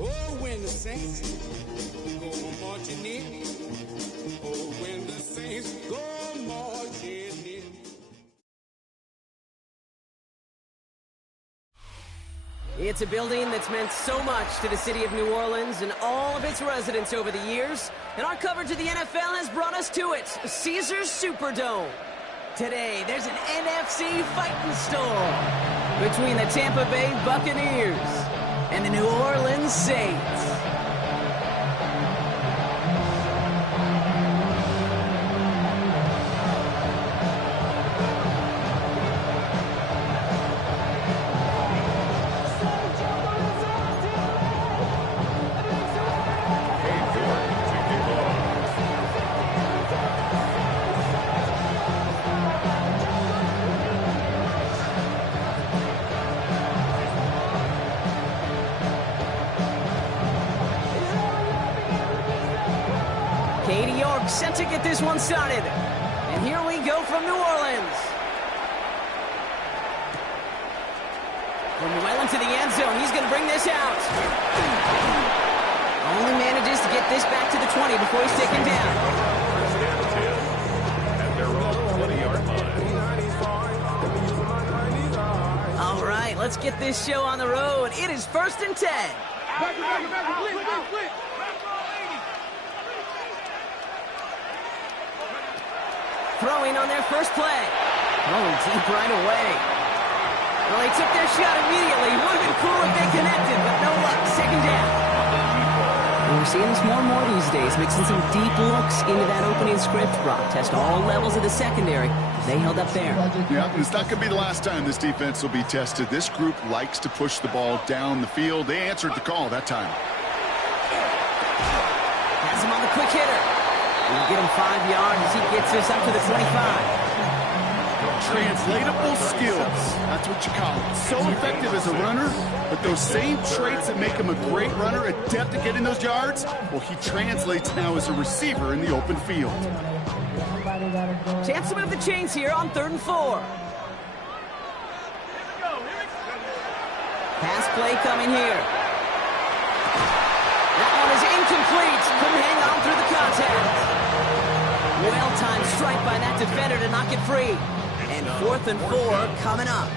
Oh, when the saints go marching in. Oh, when the saints go marching in. It's a building that's meant so much to the city of New Orleans and all of its residents over the years, and our coverage of the NFL has brought us to it, Caesars Superdome. Today, there's an NFC fighting storm between the Tampa Bay Buccaneers and the New Orleans Saints. Set to get this one started. And here we go from New Orleans. From well into the end zone, he's going to bring this out. Only manages to get this back to the 20 before he's taken down. At their own 20-yard line. All right, let's get this show on the road. It is 1st and 10. Throwing on their first play. Throwing deep right away. Well, they took their shot immediately. Would have been cool if they connected, but no luck. 2nd down. We're seeing this more and more these days, mixing some deep looks into that opening script. Brock test all levels of the secondary. They held up there. Yeah, it's not going to be the last time this defense will be tested. This group likes to push the ball down the field. They answered the call that time. Has him on the quick hitter. We'll get him 5 yards as he gets this up to the 25. Translatable skills. That's what you call it. So effective as a runner, but those same traits that make him a great runner, adept at getting those yards, well, he translates now as a receiver in the open field. Chance to move the chains here on 3rd and 4. Pass play coming here. That one is incomplete. Couldn't hang on through the contact. Well-timed strike by that defender to knock it free. And 4th and 4 coming up.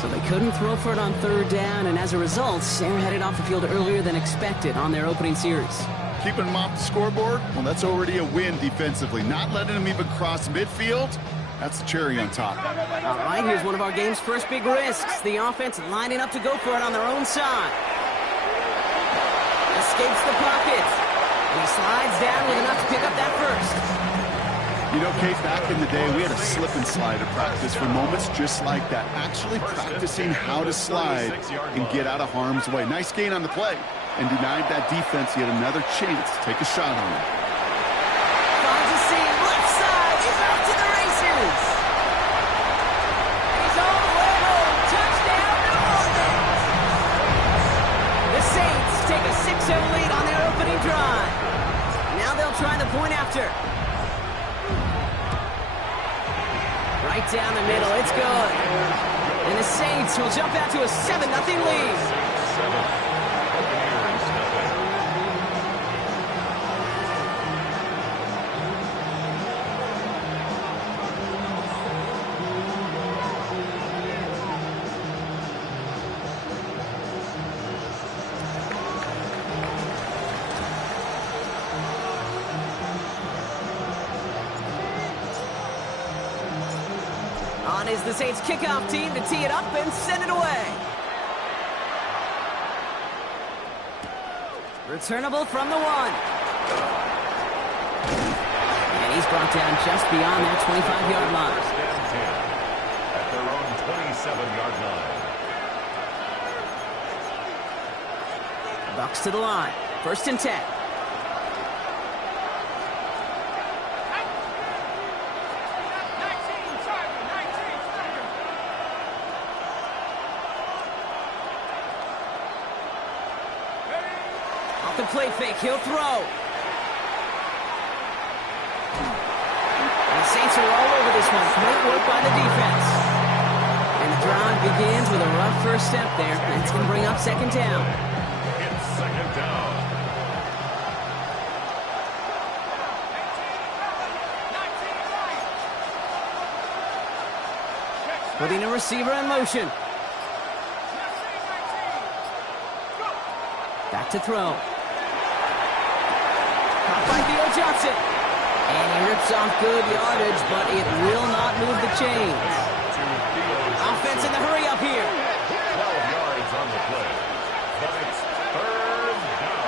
So they couldn't throw for it on 3rd down, and as a result, they're headed off the field earlier than expected on their opening series. Keeping them off the scoreboard, well, that's already a win defensively. Not letting them even cross midfield, that's the cherry on top. All right, here's one of our game's first big risks. The offense lining up to go for it on their own side. Escapes the pocket. And he slides down with enough to pick up that first. You know, Kate, back in the day, we had a slip and slide at practice for moments just like that. Actually practicing how to slide and get out of harm's way. Nice gain on the play. And denied that defense yet another chance to take a shot on him. Finds a seam, left side. He's off to the races. And he's all the way home. Touchdown, New Orleans. The Saints take a 6-0 lead on their opening drive. Now they'll try the point after. Right down the middle, it's good. And the Saints will jump out to a 7-0 lead. On is the Saints kickoff team to tee it up and send it away. Returnable from the 1. And he's brought down just beyond that 25-yard line. At their own 27-yard line. Bucs to the line. 1st and 10. The play fake, he'll throw. And the Saints are all over this one. Great work by the defense. And the drive begins with a rough first step there. That's going to bring up 2nd down. second down. Putting a receiver in motion. Back to throw. Caught by Theo Johnson. And he rips off good yardage, but it will not move the chains. Offense in the hurry up here. 12 yards on the play. But it's third down.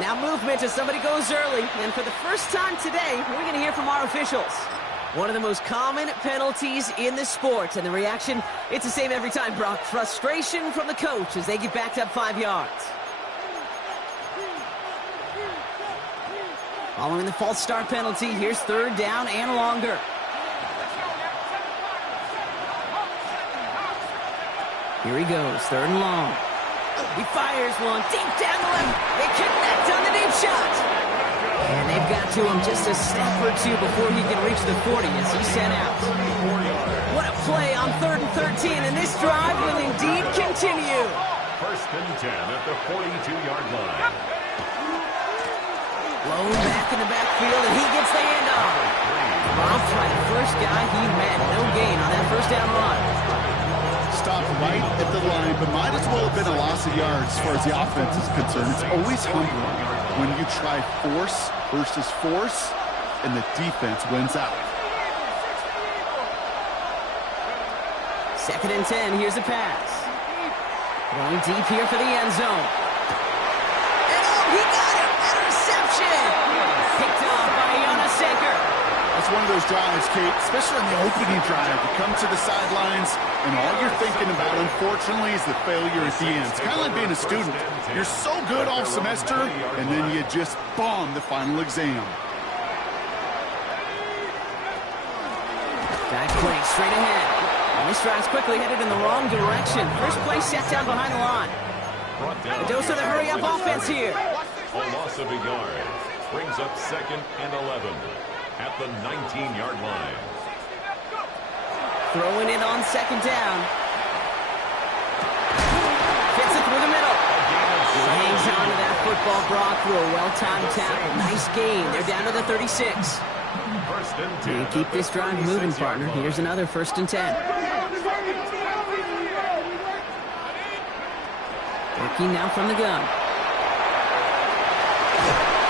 Now movement as somebody goes early. And for the first time today, we're going to hear from our officials. One of the most common penalties in the sport. And the reaction, it's the same every time, Brock. Frustration from the coach as they get backed up 5 yards. Following the false start penalty, here's third down and longer. Here he goes, third and long. He fires one deep down the left. They connect on the deep shot. And they've got to him just a step or two before he can reach the 40 as he's sent out. What a play on 3rd and 13, and this drive will indeed continue. First and 10 at the 42-yard line. Blown back in the backfield, and he gets the handoff. Off by the first guy he met. No gain on that first down run. Stopped right at the line, but might as well have been a loss of yards as far as the offense is concerned. It's always humbling when you try force versus force, and the defense wins out. 2nd and 10, here's a pass. Going deep here for the end zone. And oh, he got it! Interception! Picked off by Yonaseker. That's one of those drives, Kate, especially on the opening drive. You come to the sidelines, and all you're thinking about, unfortunately, is the failure at the end. It's kind of like being a student. You're so good all semester, and then you just bomb the final exam. Back play, straight ahead. And this drive's quickly headed in the wrong direction. First play set down behind the line. A dose of the hurry-up offense here. A loss of a yard brings up 2nd and 11 at the 19-yard line. Throwing it on 2nd down. Gets it through the middle. He hangs on to that football, Brock, through a well-timed tackle. Nice gain. They're down to the 36. First and 10. And keep this drive moving, partner. Here's another 1st and 10. Working now from the gun.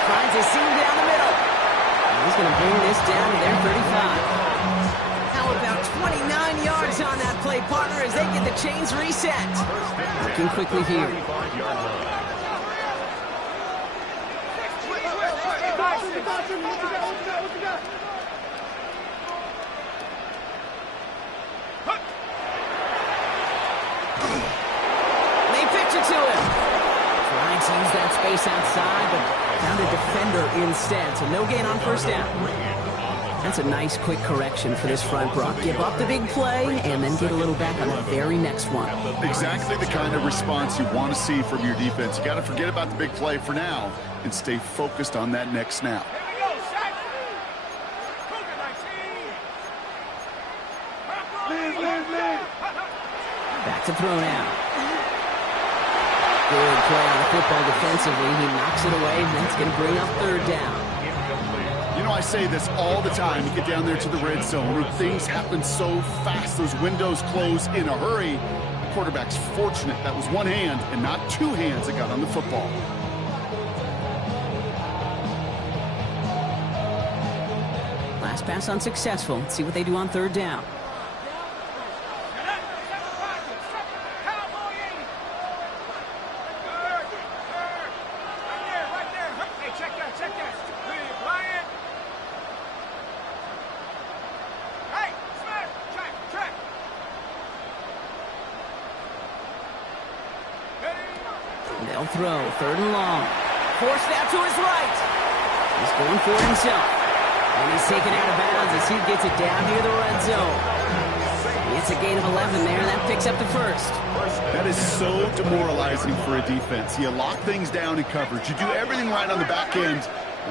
Finds a seam down the middle. And he's going to bring this down to their 35. How about 29 yards on that play, partner, as they get the chains reset. Working quickly here. They pitch it to him. Trying to use that space outside, but found a defender instead. So no gain on first down. That's a nice, quick correction for this front, Brock. Give up the big play and then get a little back on the very next one. Exactly the kind of response you want to see from your defense. You got to forget about the big play for now and stay focused on that next snap. Back to throw now. Good play on the football defensively. He knocks it away, and that's going to bring up 3rd down. You know, I say this all the time. You get down there to the red zone, and things happen so fast. Those windows close in a hurry. The quarterback's fortunate that was one hand and not two hands that got on the football. Last pass unsuccessful. Let's see what they do on 3rd down. They'll throw, 3rd and long. Forced out to his right. He's going for it himself. And he's taken out of bounds as he gets it down near the red zone. It's a gain of 11 there, and that picks up the 1st. That is so demoralizing for a defense. You lock things down in coverage. You do everything right on the back end,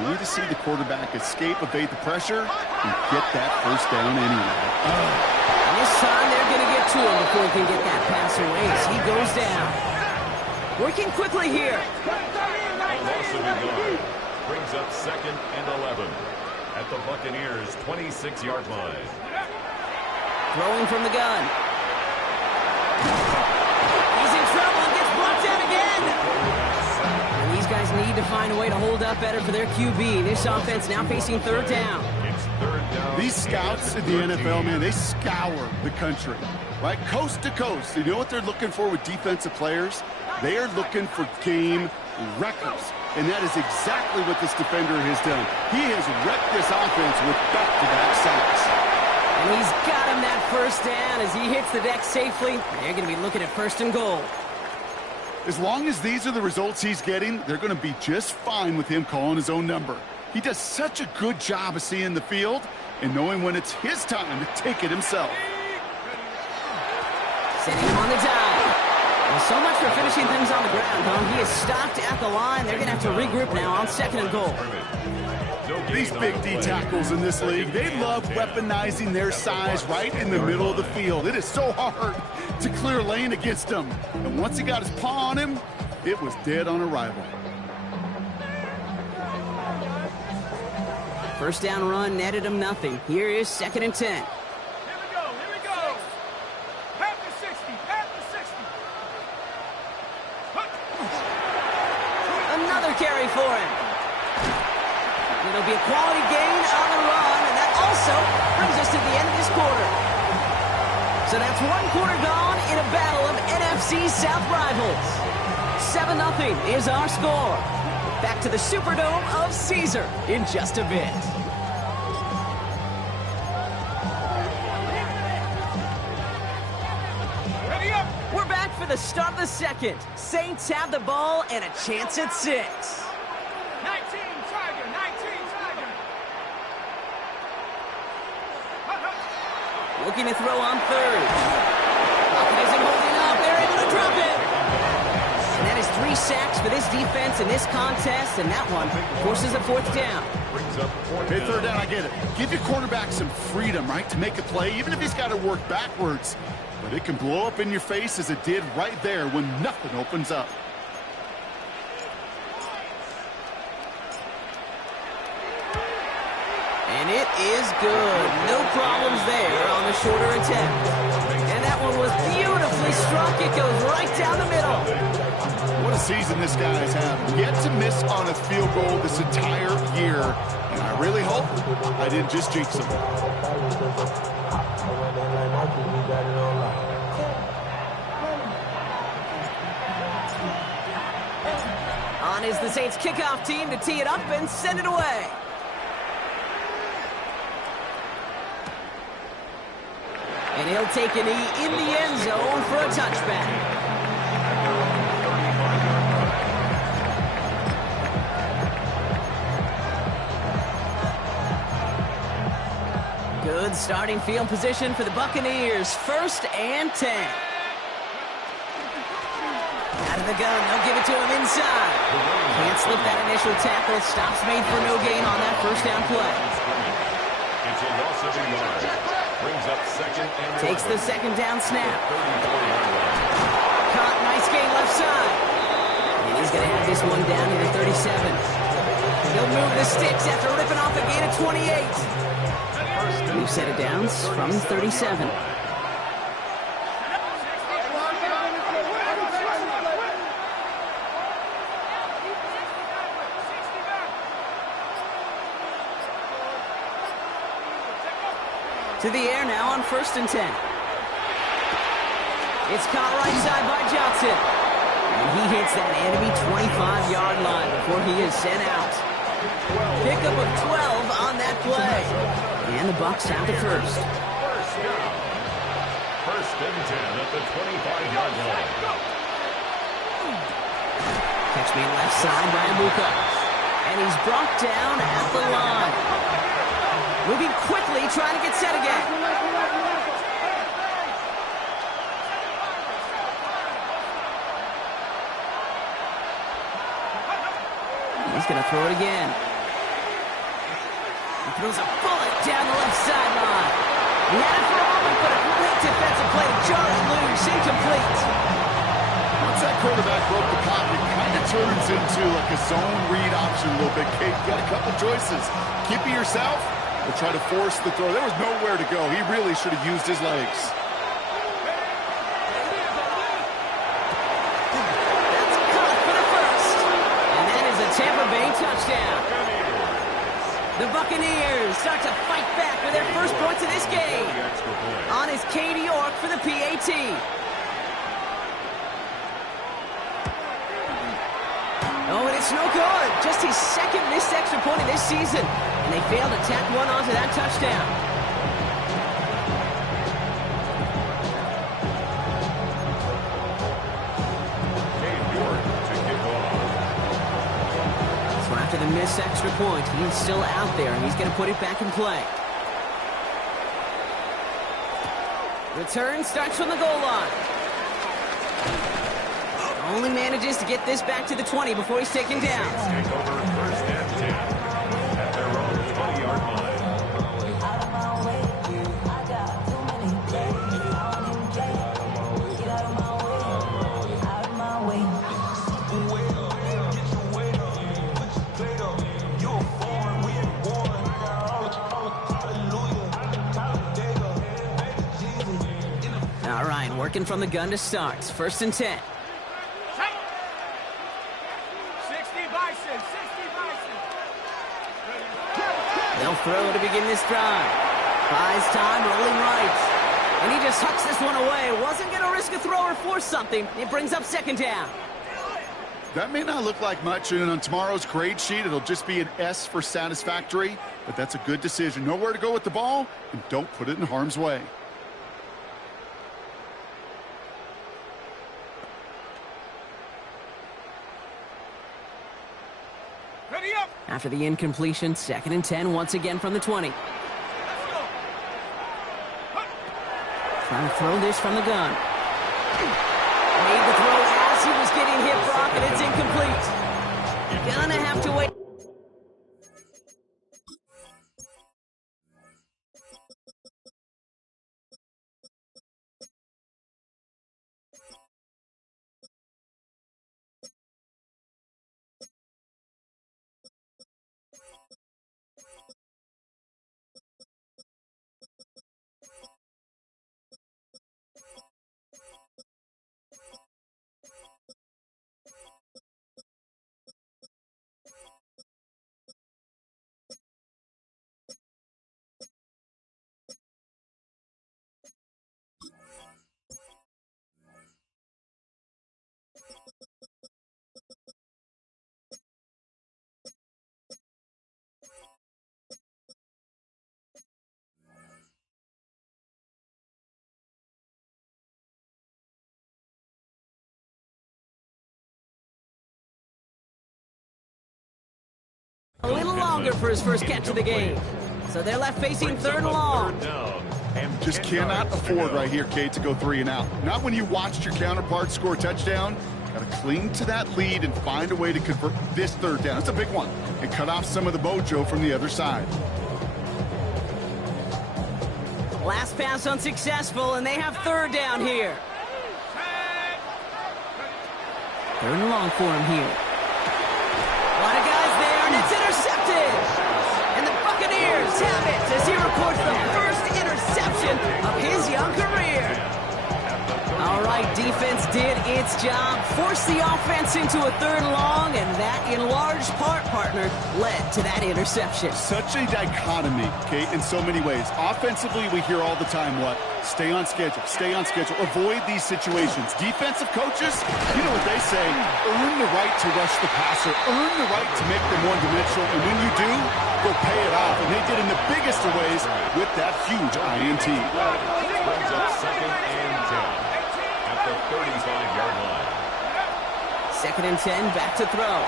Only to see the quarterback escape, evade the pressure, and get that first down anyway. And this time they're going to get to him before he can get that pass away as he goes down. Working quickly here. Loss of a yard. Brings up 2nd and 11 at the Buccaneers' 26-yard line. Throwing from the gun. He's in trouble and gets brought down again. And these guys need to find a way to hold up better for their QB. This offense now facing 3rd down. It's 3rd down. These scouts in the NFL, man, they scour the country, right? Coast to coast. You know what they're looking for with defensive players? They are looking for game records. And that is exactly what this defender has done. He has wrecked this offense with back-to-back sacks. And he's got him that first down as he hits the deck safely. They're going to be looking at 1st and goal. As long as these are the results he's getting, they're going to be just fine with him calling his own number. He does such a good job of seeing the field and knowing when it's his time to take it himself. Setting him on the dive. Well, so much for finishing things on the ground, huh? He is stopped at the line. They're going to have to regroup now on 2nd and goal. These big D tackles in this league, they love weaponizing their size right in the middle of the field. It is so hard to clear lane against him. And once he got his paw on him, it was dead on arrival. First down run netted him nothing. Here is 2nd and 10. Here we go. Pat the 60, pat the 60. Another carry for him. It'll be a quality gain on the run, and that also brings us to the end of this quarter. So that's 1 quarter gone in a battle of NFC South rivals. 7-0 is our score. Back to the Superdome of Caesar in just a bit. Ready up. We're back for the start of the 2nd. Saints have the ball and a chance at 6. 19 Tiger, 19 Tiger. Looking to throw on 3rd. Falcon isn't holding up. They're able to drop it. And that is 3 sacks for this defense in this contest, and that one forces a 4th down. Brings up 4th Hey, down. 3rd down, I get it. Give your quarterback some freedom, right, to make a play, even if he's got to work backwards. But it can blow up in your face as it did right there when nothing opens up. And it is good. No problems there on the shorter attempt. And that one was beautifully struck. It goes right down the middle. What a season this guy has had. Yet to miss on a field goal this entire year. And I really hope I didn't just jinx him. On is the Saints kickoff team to tee it up and send it away. And he'll take a knee in the end zone for a touchback. Good starting field position for the Buccaneers. 1st and 10. Out of the gun, they'll give it to him inside. Can't slip that initial tackle. Stops made for no gain on that 1st down play. It's a loss of a yard. Brings up 2nd and 11. Takes the 2nd down snap. Caught, nice gain left side. And he's going to have this one down to the 37. He'll move the sticks after ripping off a gain of 28. New set of downs from 37. To the air now on 1st and 10. It's caught right side by Johnson. And he hits that enemy 25-yard line before he is sent out. Pickup of 12 on that play. And the Bucs have the 1st. 1st and 10 at the 25-yard line. Catch made left side by Amuka. And he's brought down at the line. Moving quickly, trying to get set again. He's going to throw it again. He throws a bullet down the left sideline. He had it for a moment, but a great defensive play to jar it loose. Incomplete. Once that quarterback broke the pocket, it kind of turns into like a zone read option a little bit. Kate, you got a couple choices. Keep it yourself or try to force the throw. There was nowhere to go. He really should have used his legs. That's caught for the first. And that is a Tampa Bay touchdown. The Buccaneers start to fight back with their first points of this game. On is Katie York for the PAT. Oh, and it's no good. Just his second missed extra point of this season. And they failed to tack one onto that touchdown. So after the missed extra point, he's still out there, and he's going to put it back in play. Return starts from the goal line. Only manages to get this back to the 20 before he's taken down. Take over first and 10 at their own 20-yard line. All right, working from the gun to start. First and 10. 60 Bison. They'll throw to begin this drive. Buys time, rolling right. And he just hucks this one away. Wasn't going to risk a throw or force something. It brings up second down. That may not look like much, and on tomorrow's grade sheet, it'll just be an S for satisfactory, but that's a good decision. Know where to go with the ball, and don't put it in harm's way. Ready up. After the incompletion, second and 10 once again from the 20. Let's go. Trying to throw this from the gun. Made the throw as he was getting hit, Brock, and it's incomplete. Gonna have to wait. A little longer for his first catch of the game. So they're left facing third and long. Just cannot afford right here, Kate, to go 3 and out. Not when you watched your counterpart score a touchdown. Got to cling to that lead and find a way to convert this third down. It's a big one. And cut off some of the mojo from the other side. Last pass unsuccessful, and they have third down here. Third and long for him here. A lot of guys there, and it's intercepted. And the Buccaneers have it as he records the first interception of his young career. All right, defense did its job, forced the offense into a third and long, and that, in large part, partner, led to that interception. Such a dichotomy, Kate, in so many ways. Offensively, we hear all the time what? Stay on schedule, avoid these situations. Defensive coaches, you know what they say, earn the right to rush the passer, earn the right to make them one-dimensional, and when you do, they'll pay it off. And they did in the biggest of ways with that huge INT. Brings up second and 10 at the 35-yard line. Second and 10, back to throw.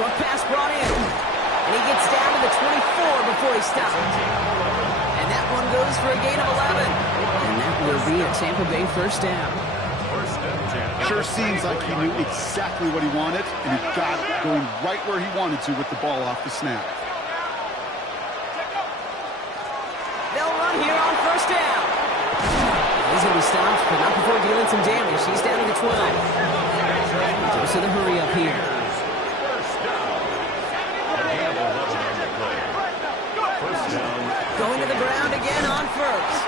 Short pass brought in. And he gets down to the 24 before he stops. And that one goes for a gain of 11. And that will be a Tampa Bay first down. First and 10. Sure seems like he knew exactly what he wanted, and he got it going right where he wanted to with the ball off the snap. first down. He's going to be stopped, but not before dealing some damage. He's down to the 12. Dose of the hurry up here. Going to the ground again on first.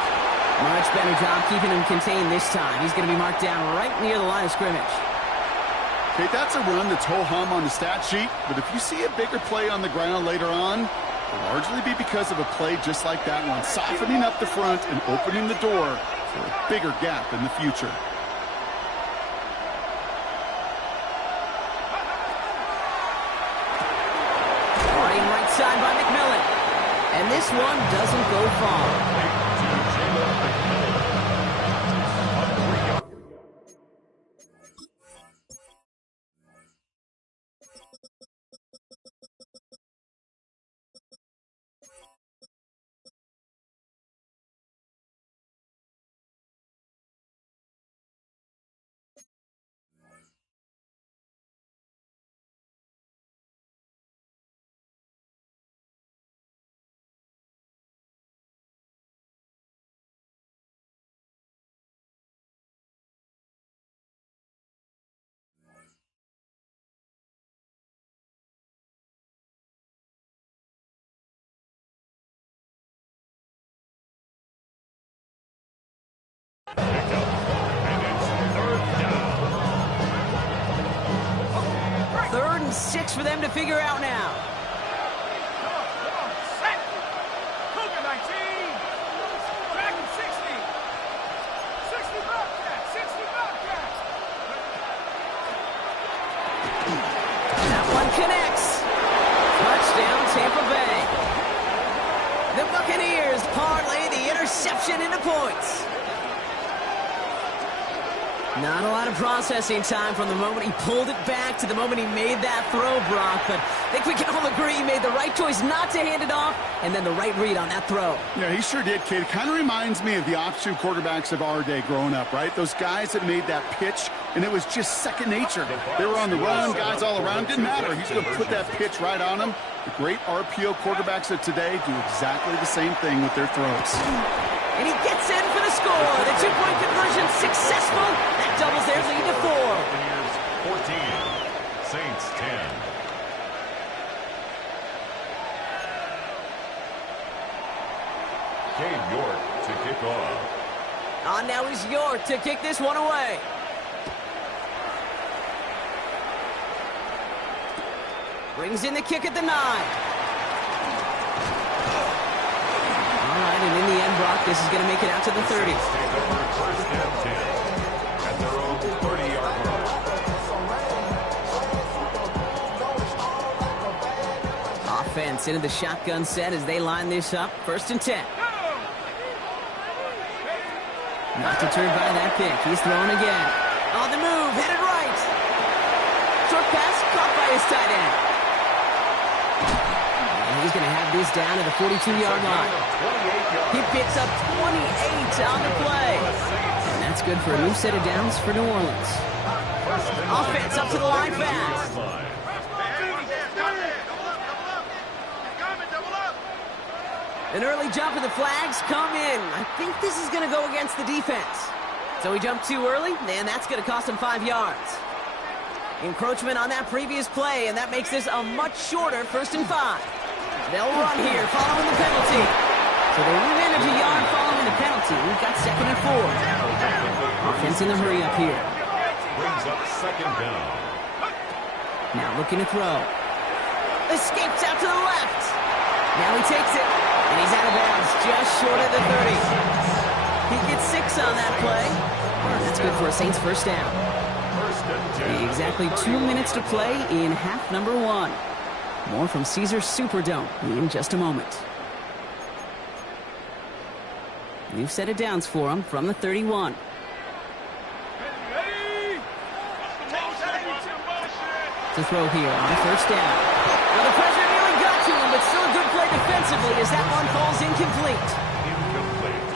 Much better job keeping him contained this time. He's going to be marked down right near the line of scrimmage. Okay, that's a run that's ho-hum on the stat sheet, but if you see a bigger play on the ground later on, it'll largely be because of a play just like that one, softening up the front and opening the door for a bigger gap in the future. Starting right side by McMillan. And this one doesn't go far. Third and 6 for them to figure out now. Set. Cougar 19. Dragon 60. 60 Bobcat. 60 Bobcat. That one connects. Touchdown, Tampa Bay. The Buccaneers parlay the interception into points. Not a lot of processing time from the moment he pulled it back to the moment he made that throw, Brock. But I think we can all agree he made the right choice not to hand it off, and then the right read on that throw. Yeah, he sure did, kid. It kind of reminds me of the option quarterbacks of our day growing up, right? Those guys that made that pitch, and it was just second nature. They were on the run, guys all around. Didn't matter. He's going to put that pitch right on them. The great RPO quarterbacks of today do exactly the same thing with their throws. And he gets in for the score. The two-point conversion successful. That doubles their lead to 4. Buccaneers 14, Saints 10. Cade York to kick off. On now is York to kick this one away. Brings in the kick at the 9. All right, and in the end, Brock, this is going to make it out to the 30. Take over first and 10 at their own 30-yard line. Offense into the shotgun set as they line this up. First and 10. Not deterred by that pick. He's throwing again. On the move, headed right. Short pass caught by his tight end. And he's going to have this down to the 42-yard line. He picks up 28 on the play. And that's good for a new set of downs for New Orleans. Offense up to the line fast. An early jump and the flags come in. I think this is going to go against the defense. So he jumped too early, and that's going to cost him 5 yards. Encroachment on that previous play, and that makes this a much shorter 1st and 5. They'll run here following the penalty. So they re-manage a yard following the penalty. We've got 2nd and 4. Offense in the hurry up here. Brings up 2nd down. Now looking to throw. Escapes out to the left. Now he takes it, and he's out of bounds just short of the 30. He gets 6 on that play. That's good for a Saints 1st down. Exactly 2 minutes to play in half number 1. More from Caesars Superdome in just a moment. New set of downs for him from the 31. To throw here on 1st down. Well, the pressure nearly got to him, but still a good play defensively as that one falls incomplete.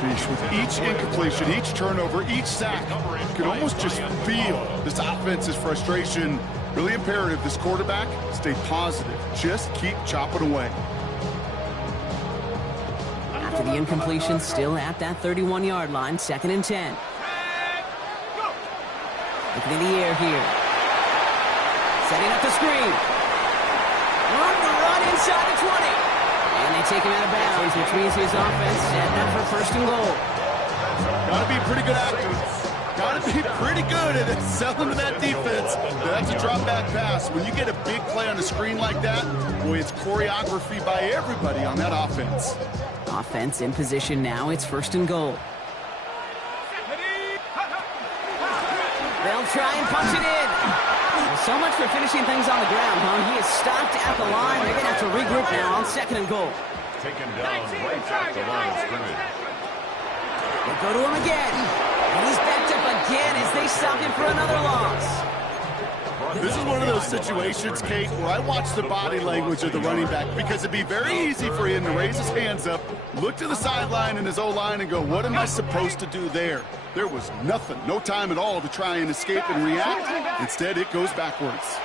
Geez, with each incompletion, each turnover, each sack, you can almost just feel this offense's frustration. Really imperative this quarterback stay positive. Just keep chopping away. After the incompletion, still at that 31-yard line, 2nd and 10. Looking in the air here. Setting up the screen. On the run inside the 20. And they take him out of bounds, which means his offense set that for 1st and goal. Got to be a pretty good actor. Got to be pretty good at selling to that defense. That's a drop back pass. When you get a big play on a screen like that, boy, it's choreography by everybody on that offense. Offense in position now. It's 1st and goal. They'll try and punch it in. Well, so much for finishing things on the ground, huh? He is stopped at the line. They're going to have to regroup now on 2nd and goal. Taken down right at the line of scrimmage. They go to him again. And he's backed up again as they stop him for another loss. This is one of those situations, Kate, where I watch the body language of the running back because it'd be very easy for him to raise his hands up, look to the sideline and his O-line and go, what am I supposed to do there? There was nothing, no time at all to try and escape and react. Instead, it goes backwards.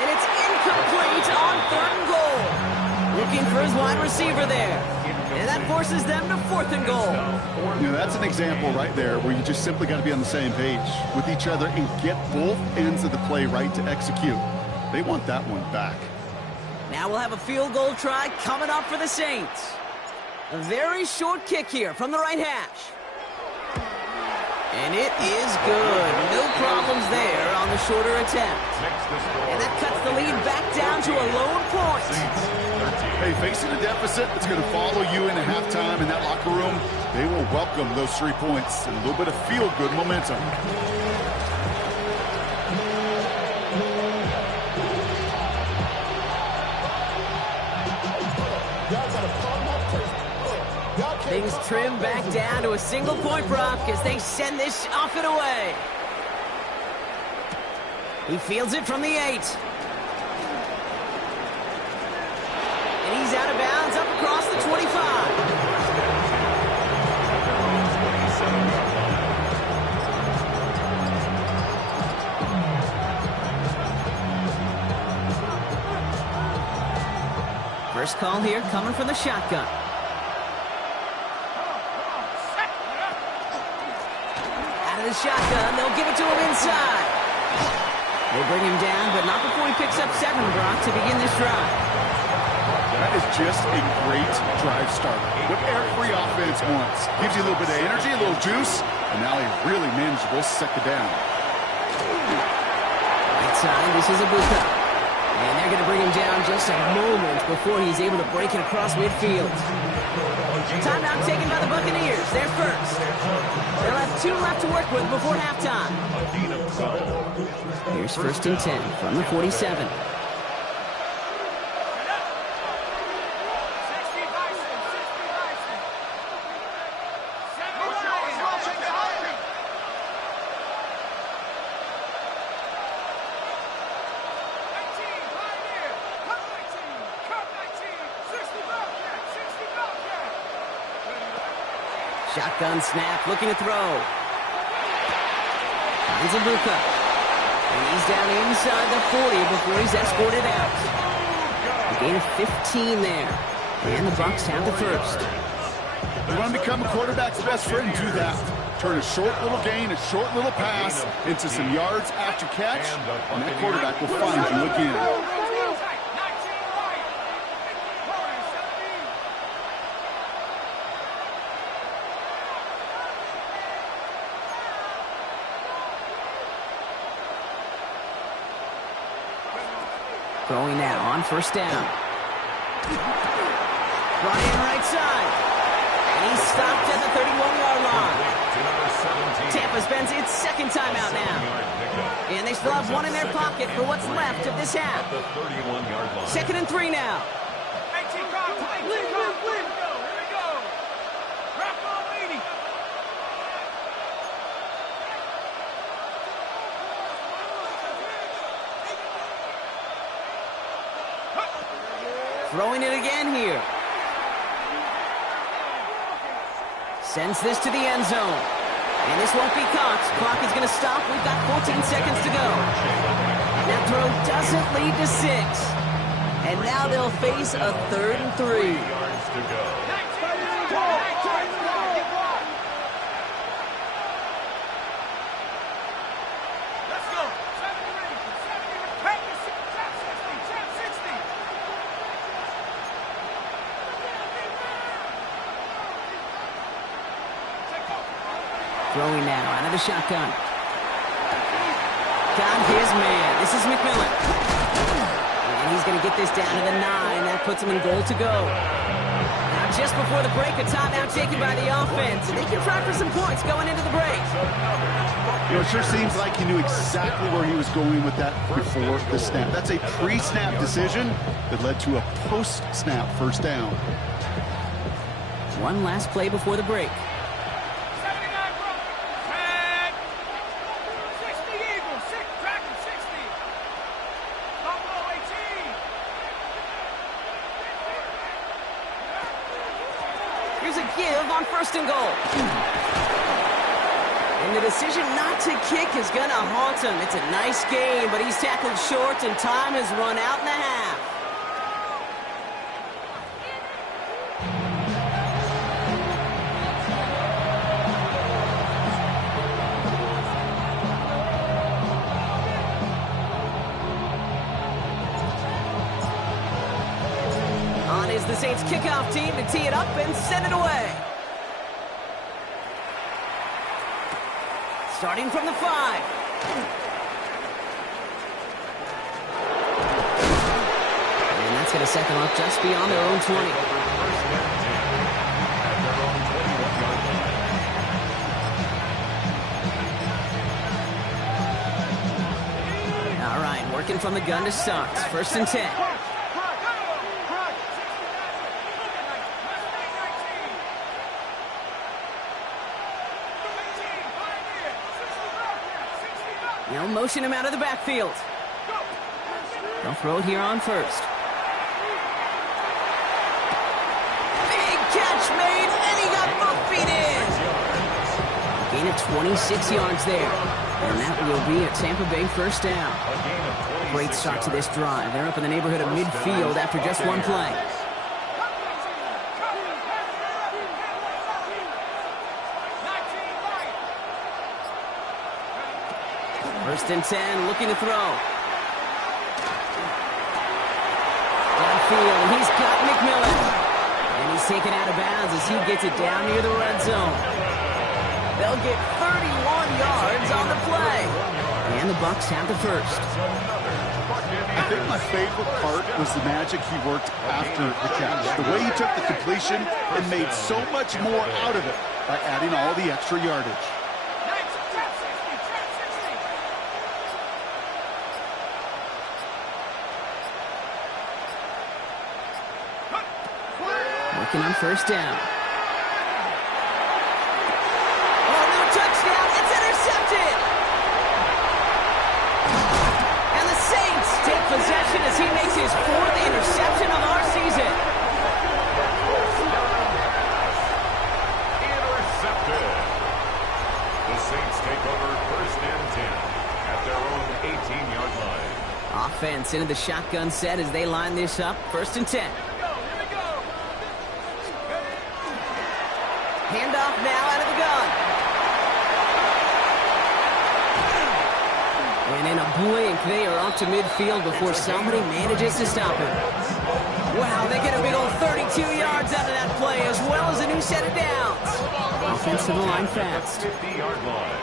And it's incomplete on 3rd and goal. Looking for his wide receiver there. And that forces them to 4th and goal. You know, that's an example right there where you just simply got to be on the same page with each other and get both ends of the play right to execute. They want that one back. Now we'll have a field goal try coming up for the Saints. A very short kick here from the right hash. And it is good. No problems there on the shorter attempt. And that cuts the lead back down to a lone point. Hey, facing a deficit that's going to follow you into halftime in that locker room, they will welcome those 3 points and a little bit of feel-good momentum. Things trim back down to a single-point Brock as they send this off and away. He fields it from the 8. And he's out of bounds up across the 25. First call here coming from the shotgun. Out of the shotgun, they'll give it to him inside. They bring him down, but not before he picks up 7, Brock, to begin this drive. That is just a great drive starter. What every offense wants. Gives you a little bit of energy, a little juice, and now a really manageable 2nd down. Outside, this is a Bucs. And they're going to bring him down just a moment before he's able to break it across midfield. Timeout taken by the Buccaneers. They're first. They'll have 2 left to work with before halftime. Here's 1st and 10 from the 47. Shotgun snap, looking to throw. Finds a Bucs. And he's down inside the 40 before he's escorted out. A gain of 15 there. And the Bucs have the first. You want to become a quarterback's best friend, do that. Turn a short little gain, a short little pass into some yards after catch, and that quarterback will find you again. Throwing now on 1st down. Brought in right side. And he's stopped at the 31-yard line. Tampa spends its 2nd timeout now. And they still have 1 in their pocket for what's left of this half. 2nd and 3 now. Throwing it again here. Sends this to the end zone. And this won't be caught. Clock is going to stop. We've got 14 seconds to go. And that throw doesn't lead to 6. And now they'll face a 3rd and 3. 3 yards to go. Let's go. 70, 70, pack the 60. Throwing now out of the shotgun. Got his man. This is McMillan. And he's going to get this down to the 9. That puts him in goal to go. Now just before the break, a timeout taken by the offense. And they can try for some points going into the break. You know, it sure seems like he knew exactly where he was going with that before the snap. That's a pre-snap decision that led to a post-snap first down. One last play before the break. 79 Brothers. Tag. 60 Eagles. 6. Track him. 60. Buffalo 18. Here's a give on 1st and goal. And the decision not to kick is going to haunt him. It's a nice game, but he's tackled short, and time has run out in the half. On is the Saints kickoff team to tee it up and send it away. Starting from the 5. And that's going to set them up just beyond their own 20. All right, working from the gun to start. 1st and 10. They'll motion him out of the backfield. They'll throw it here on 1st. Big catch made, and he got both feet in. Gain of 26 yards there. And that will be a Tampa Bay 1st down. Great start to this drive. They're up in the neighborhood of midfield after just one play. First and 10, looking to throw. Downfield, and he's got McMillan. And he's taken out of bounds as he gets it down near the red zone. They'll get 31 yards on the play. And the Bucs have the 1st. I think my favorite part was the magic he worked after the catch. The way he took the completion and made so much more out of it by adding all the extra yardage. Working on 1st down. Oh, no touchdown. It's intercepted. And the Saints take possession as he makes his 4th interception of our season. Intercepted. The Saints take over 1st and 10 at their own 18-yard line. Offense into the shotgun set as they line this up. 1st and 10. Handoff now out of the gun. And in a blink, they are up to midfield before somebody manages to stop him. Wow, they get a big old 32 yards out of that play, as well as a new set of downs. Offense to the line fast. 50-yard line.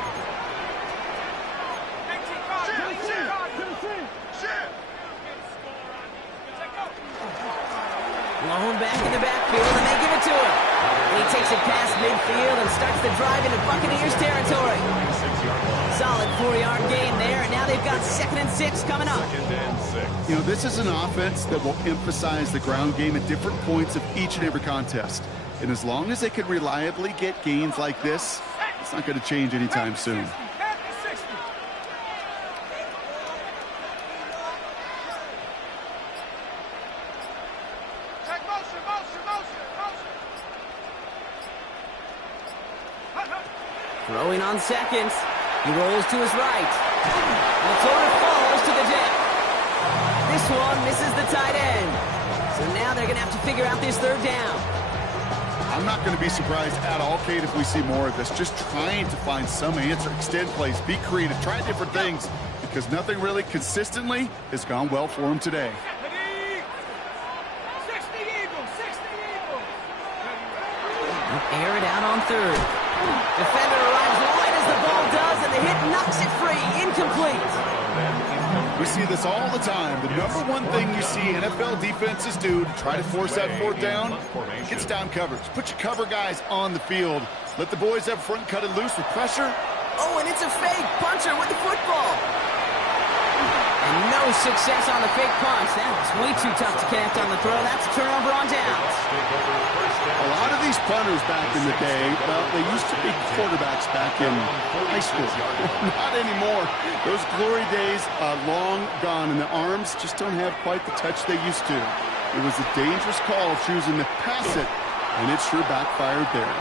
Blown back in the backfield, and they give it to him. And he takes it past midfield and starts the drive into Buccaneers territory. Solid 4-yard gain there, and now they've got 2nd and 6 coming up. 2nd and 6. You know, this is an offense that will emphasize the ground game at different points of each and every contest. And as long as they can reliably get gains like this, it's not going to change anytime soon. Throwing on 2nd. He rolls to his right. And the thrower falls to the deck. This one misses the tight end. So now they're going to have to figure out this third down. I'm not going to be surprised at all, Kate, if we see more of this. Just trying to find some answer, extend plays, be creative, try different things, because nothing really consistently has gone well for him today. 60 Eagles, 60 Eagles. Air it out on third. Defender arrives right as the ball does, and the hit knocks it free. Incomplete. We see this all the time. The number one thing you see NFL defenses do to try to force that fourth down, gets down coverage. Put your cover guys on the field. Let the boys up front cut it loose with pressure. Oh, and it's a fake puncher with the football. And no success on the fake punch. That was way too tough to connect on the throw. That's a turnover on downs. A lot of these punters back in the day, well, they used to be quarterbacks back in high school. Not anymore. Those glory days are long gone, and the arms just don't have quite the touch they used to. It was a dangerous call choosing to pass it, and it sure backfired there.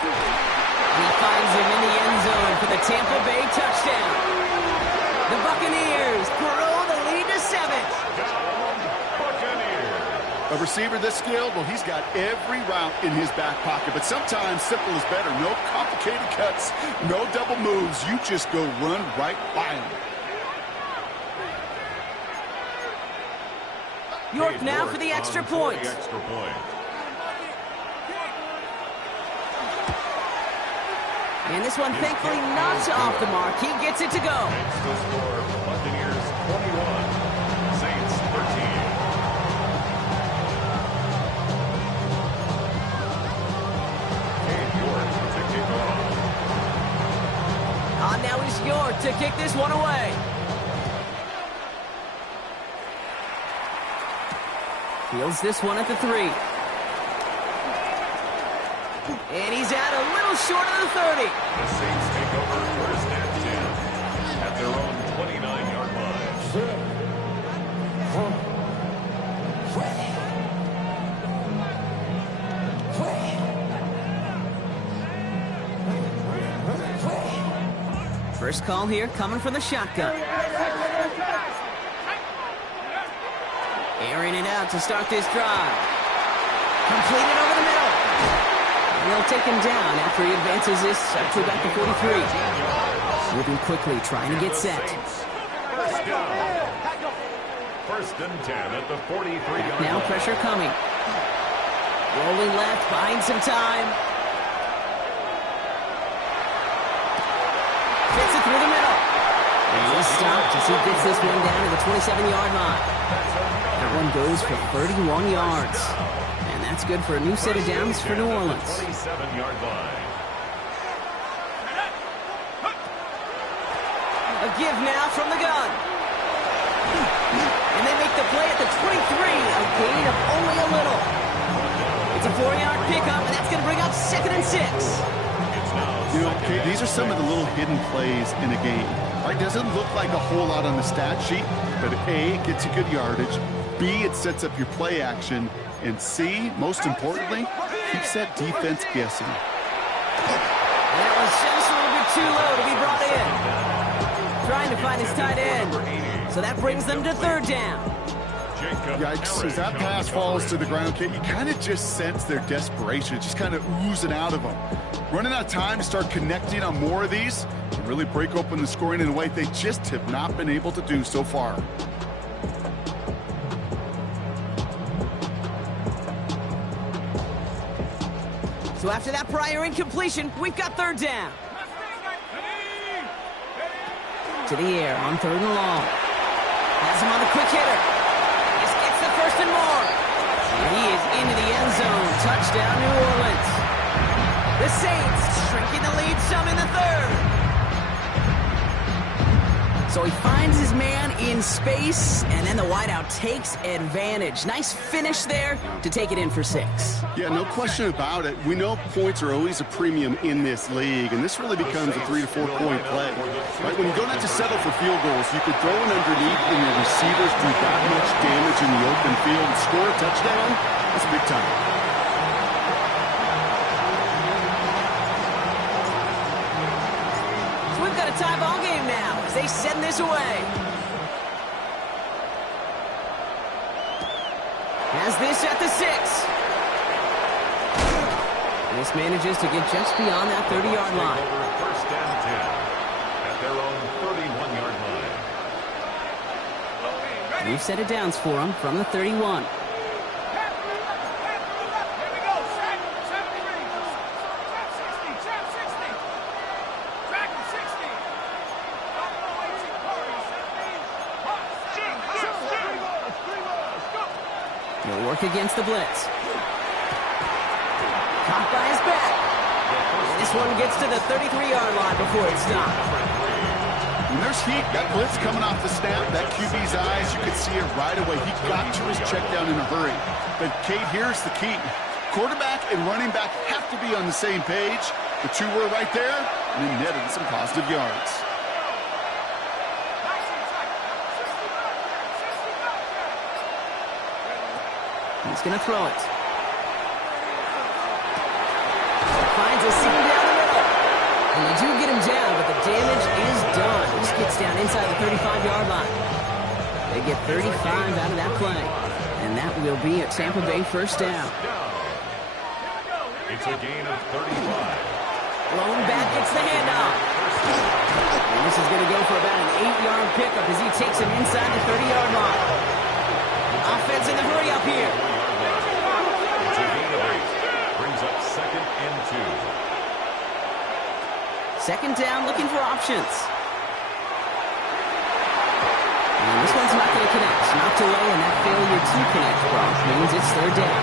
He finds him in the end zone for the Tampa Bay touchdown. The Buccaneers grow the lead to 7. A receiver this skilled, well, he's got every route in his back pocket, but sometimes simple is better. No complicated cuts, no double moves. You just go run right by him. York now for the extra point. And this one, thankfully, not off the mark. He gets it to go. Buccaneers 21, Saints 13. Now it's York to kick this one away. Fields this one at the 3. And he's out a little short of the 30. The Saints take over first and 10 at their own 29-yard line. First call here coming from the shotgun. Airing it out to start this drive. Completed over the middle. And they'll take him down after he advances this up to about the 43. Moving quickly, trying to get set. First and 10 at the 43-yard line. Now pressure coming. Rolling left, buying some time. Gets it through the middle. And he's stopped as he gets this one down to the 27-yard line. That one goes for 31 yards. And that's good for a new set of downs for New Orleans. 27-yard line. A give now from the gun. And they make the play at the 23. A gain of only a little. It's a 4-yard pickup, and that's going to bring up 2nd and 6. You know, Kate, these are some of the little hidden plays in a game. Right? Doesn't look like a whole lot on the stat sheet, but A, it gets you good yardage. B, it sets up your play action. And C, most importantly, keeps that defense guessing. And it was just a little bit too low to be brought in. Trying to find his tight end. So that brings them to 3rd down. Yikes, as that pass falls to the ground, Kate, you kind of just sense their desperation. It's just kind of oozing out of them. Running out of time to start connecting on more of these and really break open the scoring in a way they just have not been able to do so far. So after that prior incompletion, we've got 3rd down. To the air on 3rd and long. Has him on the quick hitter. This gets the 1st and more. And he is into the end zone. Touchdown, New Orleans. The Saints shrinking the lead some in the 3rd. So he finds his man in space, and then the wideout takes advantage. Nice finish there to take it in for 6. Yeah, no question about it. We know points are always a premium in this league, and this really becomes a 3 to 4 point play. Right? When you don't have to settle for field goals, you could throw it underneath and your receivers do that much damage in the open field and score a touchdown. That's big time. Tie ball game now as they send this away. this at the 6. This manages to get just beyond that 30-yard line. First and 10 at their own 31-yard line. We've set it downs for him from the 31. He'll work against the blitz. Caught by his back. And this one gets to the 33-yard line before it's stopped. When there's heat, that blitz coming off the snap, that QB's eyes, you could see it right away. He got to his check down in a hurry. But, Kate, here's the key. Quarterback and running back have to be on the same page. The two were right there, and they netted some positive yards. He's going to throw it. Finds a seam down the middle. And they do get him down, but the damage is done. This gets down inside the 35-yard line. They get 35 out of that play. And that will be a Tampa Bay first down. It's a gain of 35. Lone back gets the handoff. And this is going to go for about an 8-yard pickup as he takes him inside the 30-yard line. Offense in the hurry up here. It's a gain of 8. Brings up second and 2. Second down, looking for options. And this one's not going to connect. Knocked away, and that failure to connect, Brock, means it's third down.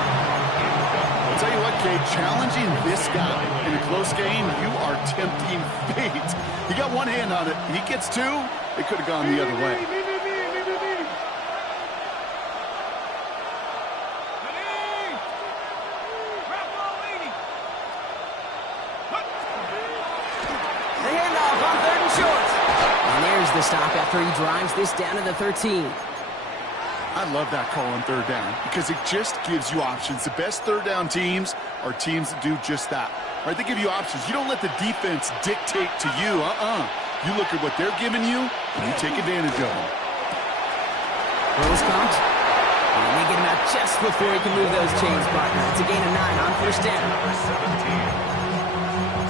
I'll tell you what, Kate, challenging this guy in a close game, you are tempting fate. He got one hand on it. He gets two. It could have gone the other way. The stop after he drives this down to the 13. I love that call on third down because it just gives you options. The best third down teams are teams that do just that. Right? They give you options. You don't let the defense dictate to you. You look at what they're giving you, and you take advantage of them. Throws count. And they get him out just before he can move those chains, partner. It's a gain of 9 on first down. 17.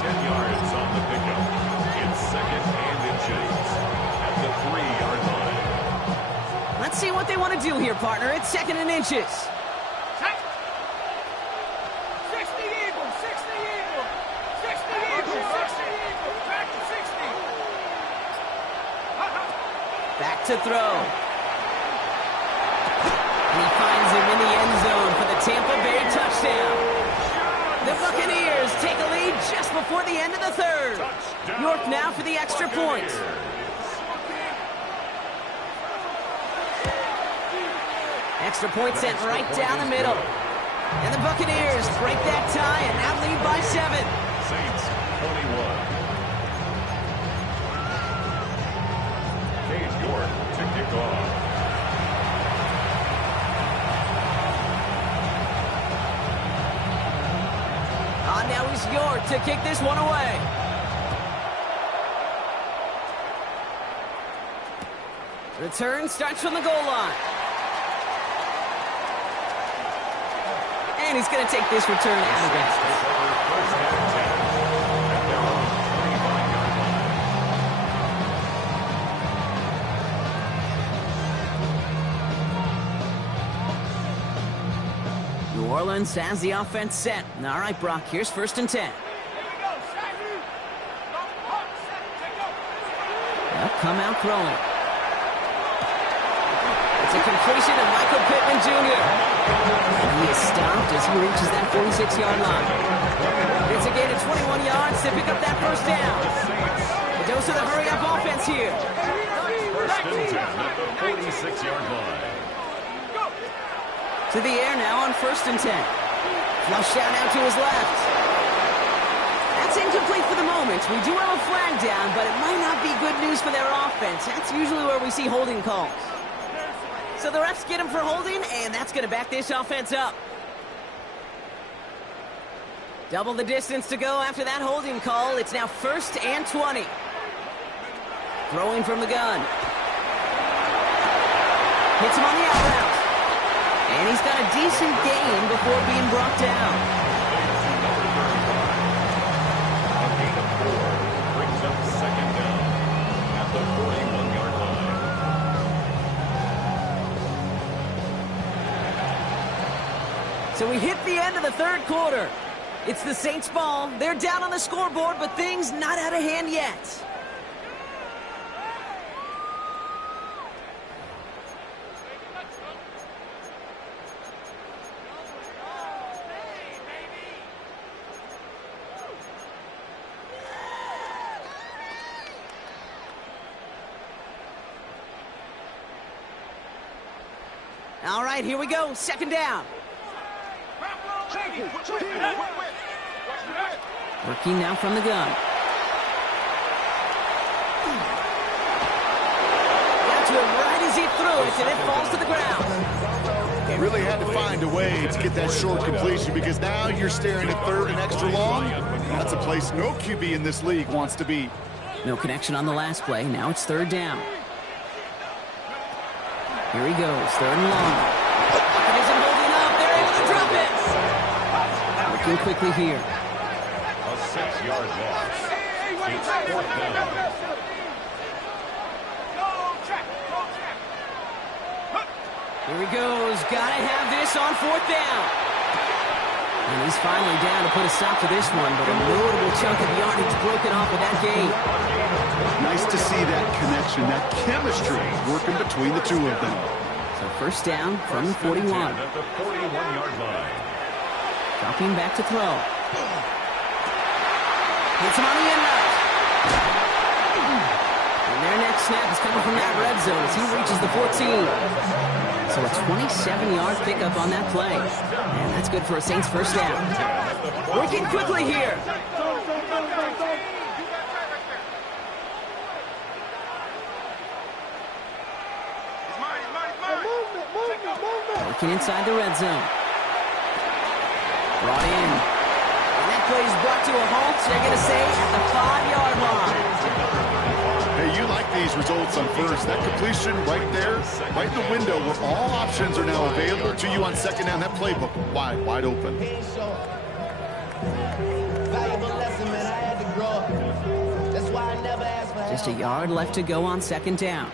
10 yards on the pickup. It's second and inches. The 3-yard line. Let's see what they want to do here, partner. It's second and inches. 60 Eagle, 60 Eagle, 60 Eagle, 60 Eagle, back to 60. Back to throw. And he finds him in the end zone for the Tampa Bay touchdown. The Buccaneers take a lead just before the end of the third. Touchdown, York now for the extra point. Extra point sent right down the middle. And the Buccaneers break that tie and now lead by 7. Saints 21. Cade York to kick off. Now is York to kick this one away. Return starts from the goal line. And he's going to take this return out of bounds. New Orleans has the offense set. All right, Brock, here's first and 10. They'll come out throwing. It's a completion of Michael Pittman Jr. And he is stopped as he reaches that 46-yard line. It's a gain of 21 yards to pick up that first down. A dose of the hurry-up offense here. First and 10 at the 46-yard line. To the air now on first and 10. Flush down out to his left. That's incomplete for the moment. We do have a flag down, but it might not be good news for their offense. That's usually where we see holding calls. So the refs get him for holding, and that's going to back this offense up. Double the distance to go after that holding call. It's now first and 20. Throwing from the gun. Hits him on the out route. And he's got a decent gain before being brought down. Number 35. A gain of 4 brings up second down at the 41-yard line. So we hit the end of the third quarter. It's the Saints' ball. They're down on the scoreboard, but things not out of hand yet. All right, here we go. Second down. Working now from the gun. Got to him right as he threw it, and it falls to the ground. Really had to find a way to get that short completion because now you're staring at third and extra long. That's a place no QB in this league wants to be. No connection on the last play. Now it's third down. Here he goes, third and long. It isn't holding up. They're able to drop it. Looking quickly here. A 6-yard loss. It's fourth down. Here he goes. Gotta have this on fourth down. And he's finally down to put a stop to this one, but a notable chunk of yardage broken off with that game. Nice to see that connection, that chemistry working between the two of them. So first down from the 41. At the 41-yard line. Dropping back to throw. Hits him on the end route. And their next snap is coming from that red zone as he reaches the 14. So a 27-yard pickup on that play. And that's good for a Saints first down. Working quickly here. Working inside the red zone. Brought in. And that play is brought to a halt, they're going to say, at the 5-yard line. Hey, you like these results on first. That completion right there, right in the window where all options are now available to you on second down. That playbook wide open. Just a yard left to go on second down.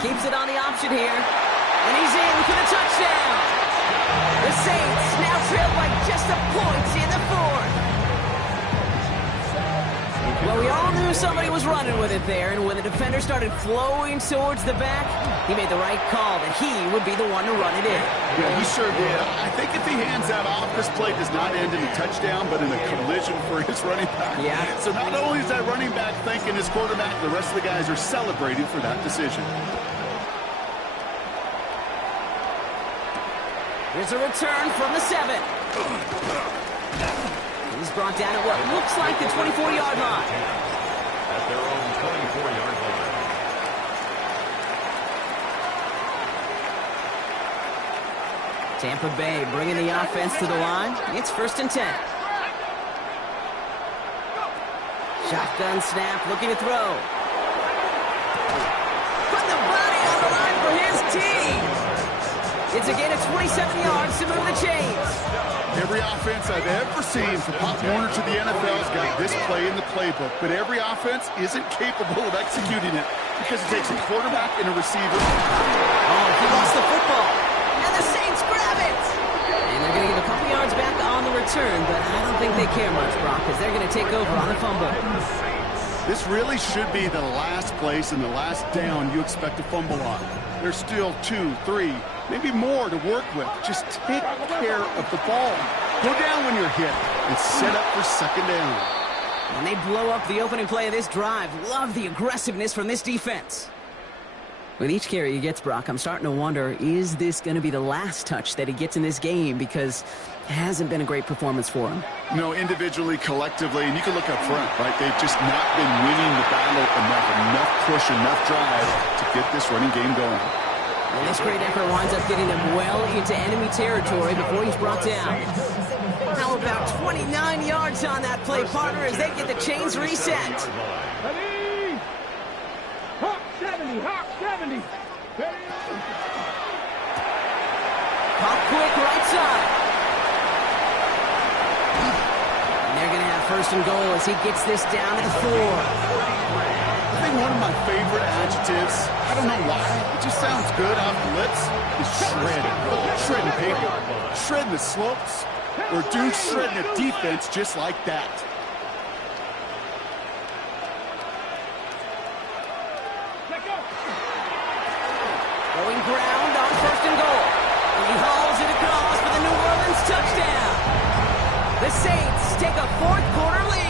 Keeps it on the option here. And he's in for the touchdown. The Saints now trail by just a point in the fourth. Well, we all knew somebody was running with it there, and when the defender started flowing towards the back, he made the right call that he would be the one to run it in. Yeah, he sure did. I think if he hands that off, this play does not end in a touchdown, but in a collision for his running back. Yeah. So not only is that running back thanking his quarterback, the rest of the guys are celebrating for that decision. Here's a return from the 7. He's brought down at what looks like the 24-yard line. At their own 24-yard line. Tampa Bay bringing the offense to the line. It's first and 10. Shotgun snap, looking to throw. Put the body on the line for his team. It's a gain of 27 yards to move the chains. Every offense I've ever seen from Pop Warner to the NFL has got this play in the playbook, but every offense isn't capable of executing it because it takes a quarterback and a receiver. Oh, he lost the football. And the Saints grab it. And they're going to give a couple yards back on the return, but I don't think they care much, Brock, because they're going to take over on the fumble. This really should be the last place and the last down you expect to fumble on. There's still 2, 3, maybe more to work with. Just take care of the ball. Go down when you're hit and set up for second down. And they blow up the opening play of this drive. Love the aggressiveness from this defense. With each carry he gets, Brock, I'm starting to wonder, is this going to be the last touch that he gets in this game? Because it hasn't been a great performance for him. No, individually, collectively, and you can look up front, right? They've just not been winning the battle enough push, enough drive to get this running game going. And this great effort winds up getting him well into enemy territory before he's brought down. How about 29 yards on that play, partner, as they get the chains reset. Ready? Hop, 7. Hawk 70. Pop quick right side. And they're going to have first and goal as he gets this down to the 4. I think one of my favorite adjectives, I don't know why, it just sounds good off the lips, is shredding. Shredding paper, shredding the slopes, or dude shredding a defense just like that. Going ground on first and goal. And he hauls it across for the New Orleans touchdown. The Saints take a fourth-quarter lead.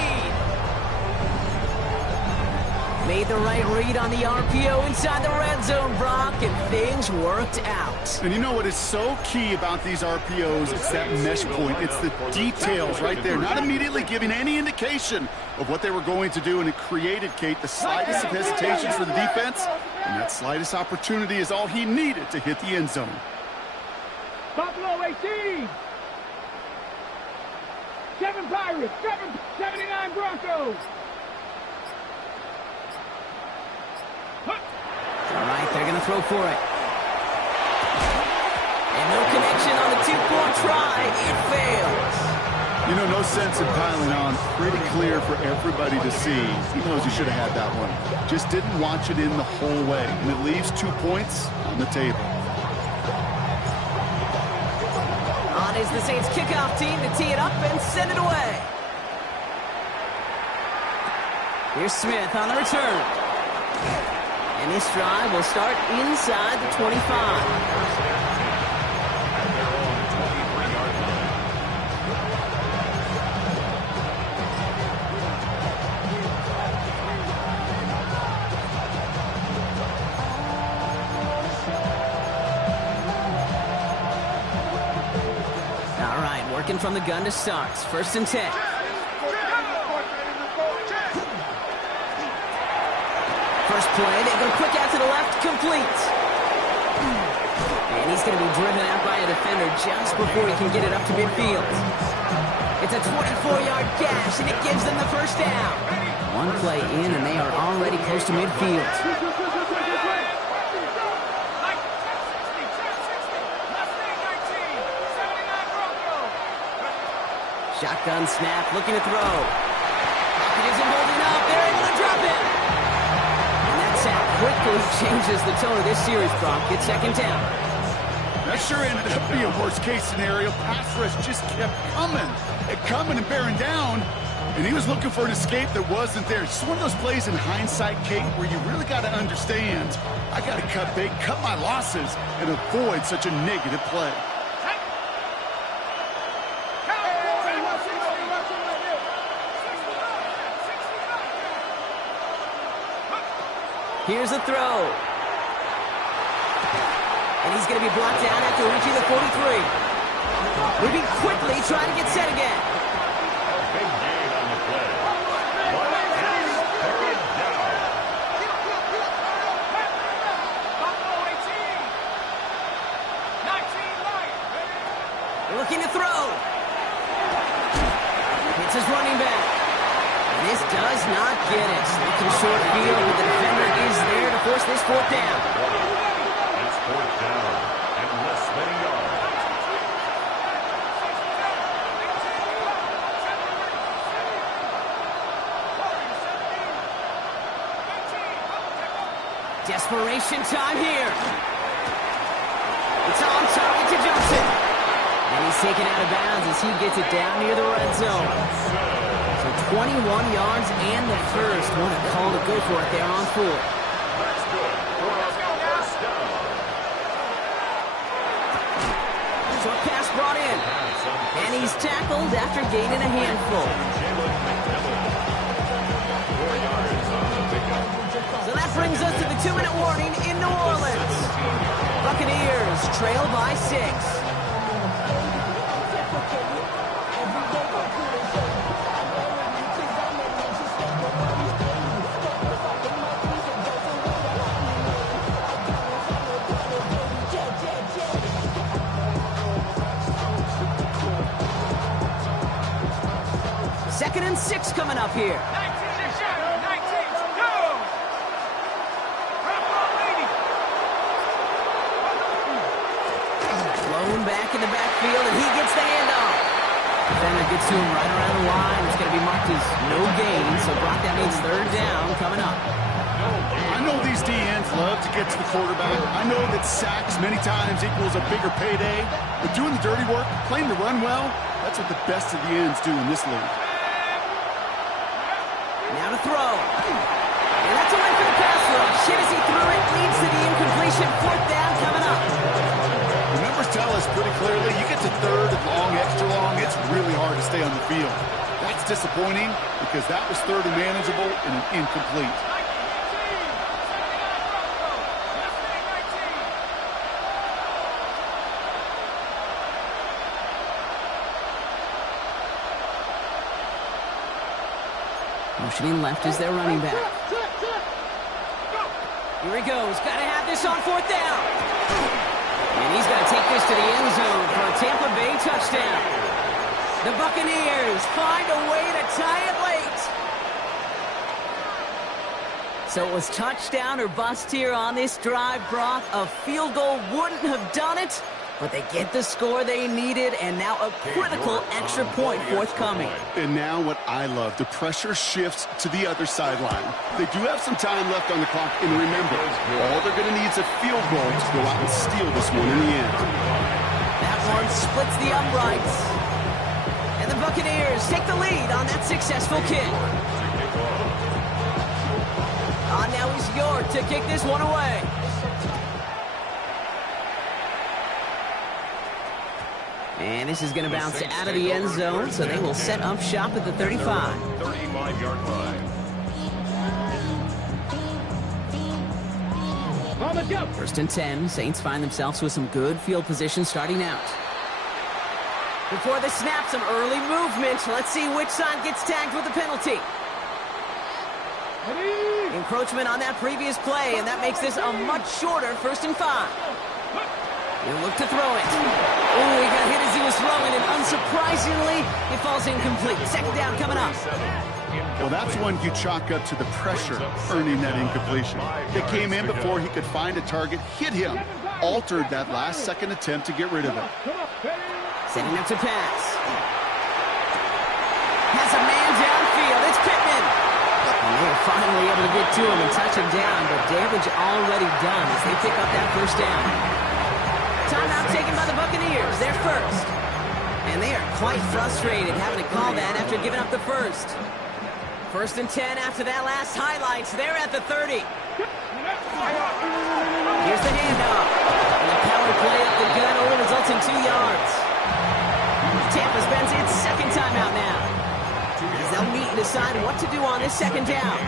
Made the right read on the RPO inside the red zone, Brock, and things worked out. And you know what is so key about these RPOs? It's that mesh point. It's the details right there. Not immediately giving any indication of what they were going to do, and it created, Kate, the slightest of hesitations for the defense, and that slightest opportunity is all he needed to hit the end zone. Buffalo 18. 7 Pirates. 79 Broncos. All right, they're going to throw for it. And no connection on the 2-point try. It fails. You know, no sense in piling on. Pretty clear for everybody to see. He knows he should have had that one. Just didn't watch it in the whole way. And it leaves 2 points on the table. On is the Saints kickoff team to tee it up and send it away. Here's Smith on the return. And this drive will start inside the 25. All right, working from the gun to start. First and 10. First play, they go quick out to the left, complete. And he's going to be driven out by a defender just before he can get it up to midfield. It's a 24-yard gash, and it gives them the first down. One play in, and they are already close to midfield. Shotgun snap, looking to throw. Pocket isn't holding up. They're able to drop it. Quickly changes the tone of this series, Brock. It's second down. That sure ended up being a worst-case scenario. Pass rush just kept coming and bearing down, and he was looking for an escape that wasn't there. It's one of those plays in hindsight, Kate, where you really got to understand, I got to cut bait, cut my losses, and avoid such a negative play. Here's a throw. And he's going to be brought down after reaching the 43. Moving quickly, trying to get set again. Big gain on the play. One is third down. Buffalo 18. 19 right. Looking to throw. It's his running back. This does not get it. Looking short field, but the defender is there to force this fourth down. It's fourth down and less than a yard. Desperation time here. It's on target to Johnson. And he's taken out of bounds as he gets it down near the red zone. So 21 yards and the first. What a call to go for it there on 4. That's good for a first down. Short pass brought in. And he's tackled after gaining a handful. 4 yards on the pickup. So that brings us to the 2-minute warning in New Orleans. Buccaneers trail by 6. Second and 6 coming up here. 19, go! Thrown back in the backfield, and he gets the handoff. Defender gets to him right around the line. It's going to be marked as no gain, so Brock, that means third down coming up. I know these DNs love to get to the quarterback. I know that sacks many times equals a bigger payday, but doing the dirty work, playing to run well, that's what the best of the ends do in this league. Now to throw. And that's a win for the pass rush. Hit as he threw it, leads to the incompletion. Fourth down coming up. The numbers tell us pretty clearly, you get to third and long, extra long, it's really hard to stay on the field. That's disappointing because that was third and manageable and an incomplete. Motioning left is their running back. Here he goes. Got to have this on fourth down. And he's going to take this to the end zone for a Tampa Bay touchdown. The Buccaneers find a way to tie it late. So it was touchdown or bust here on this drive, Brock. A field goal wouldn't have done it, but they get the score they needed, and now a critical extra point forthcoming. And now what I love, the pressure shifts to the other sideline. They do have some time left on the clock, and remember, all they're going to need is a field goal to go out and steal this one in the end. That one splits the uprights. And the Buccaneers take the lead on that successful kick. Now he's York to kick this one away. And this is going to bounce out of the end zone, so they will set up shop at the 35. 35-yard line. First and 10. Saints find themselves with some good field position starting out. Before the snap, some early movement. Let's see which side gets tagged with the penalty. Encroachment on that previous play, and that makes this a much shorter first and 5. He'll look to throw it. Oh, he got hit as he was throwing, and unsurprisingly, it falls incomplete. Second down coming up. Well, that's one you chalk up to the pressure earning that incompletion. They came in before he could find a target, hit him, altered that last-second attempt to get rid of it. Setting up to pass. Has a man downfield. It's Pittman. And they're finally able to get to him and touch him down, but damage already done as they pick up that first down. Timeout taken by the Buccaneers. They're first. And they are quite frustrated having to call that after giving up the first. First and 10 after that last highlights. They're at the 30. Here's the handoff. And the power play up the gun only results in 2 yards. Tampa spends its second timeout now. As they'll meet and decide what to do on this second down.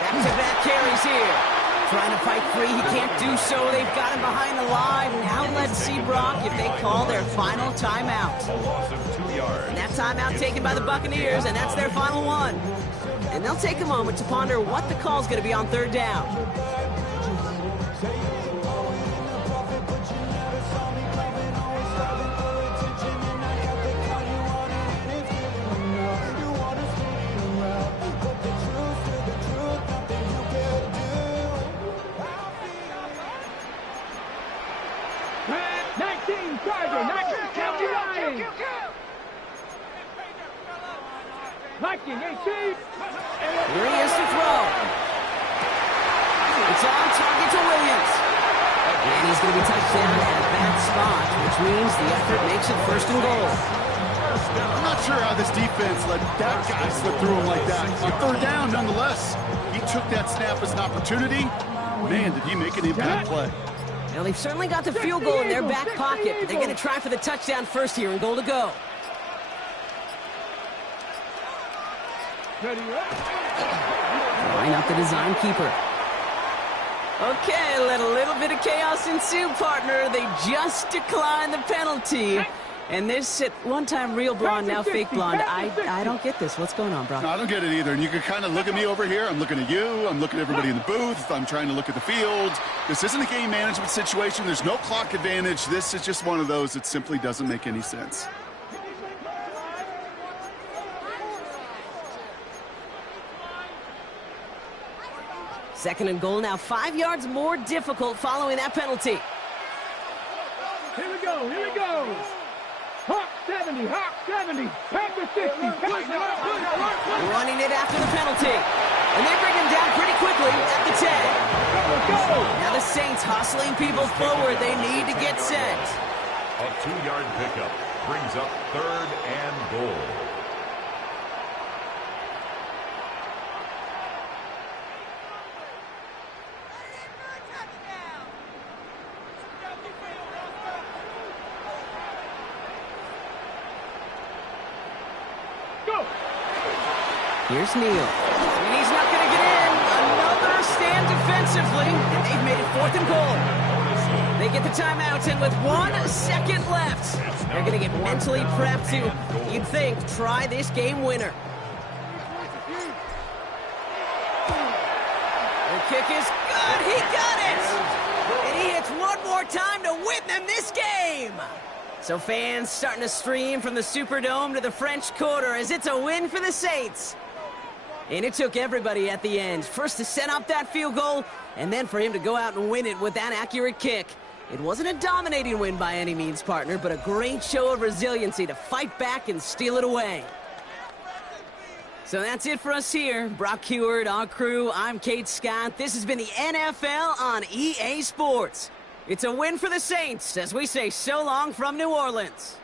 Back-to-back carries here. Trying to fight free. He can't do so. They've got him behind the line. Now let's see, Brock, if they call their final timeout. And that timeout taken by the Buccaneers, and that's their final one. And they'll take a moment to ponder what the call's going to be on third down. Here he is to throw. It's on target to Williams. And he's going to be touched down at that spot, which means the effort makes it first and goal. I'm not sure how this defense let that guy slip through him like that. On third down, nonetheless, he took that snap as an opportunity. Man, did he make an impact play. Now, they've certainly got the field goal in their back pocket, but they're going to try for the touchdown first here and goal to go. Line up the design keeper. Okay, let a little bit of chaos ensue, partner. They just declined the penalty. And this at one time real blonde, now fake blonde. I don't get this. What's going on, bro? No, I don't get it either. And you can kind of look at me over here. I'm looking at you. I'm looking at everybody in the booth. I'm trying to look at the field. This isn't a game management situation. There's no clock advantage. This is just one of those that simply doesn't make any sense. Second and goal now 5 yards more difficult following that penalty. Here we go, here we go. Hawk 70, Hawk 70, Panther 50. Running it after the penalty. And they bring him down pretty quickly at the 10. Go. Now the Saints hustling people forward. They need to get set. A 2-yard pickup brings up 3rd and goal. Here's Neal. And he's not going to get in. Another stand defensively. And they've made it 4th and goal. They get the timeout, and with 1 second left, they're going to get mentally prepped to, you'd think, try this game winner. The kick is good. He got it. And he hits one more time to win them this game. So fans starting to stream from the Superdome to the French Quarter as it's a win for the Saints. And it took everybody at the end. First to set up that field goal, and then for him to go out and win it with that accurate kick. It wasn't a dominating win by any means, partner, but a great show of resiliency to fight back and steal it away. So that's it for us here. Brock Heward, our crew, I'm Kate Scott. This has been the NFL on EA Sports. It's a win for the Saints as we say so long from New Orleans.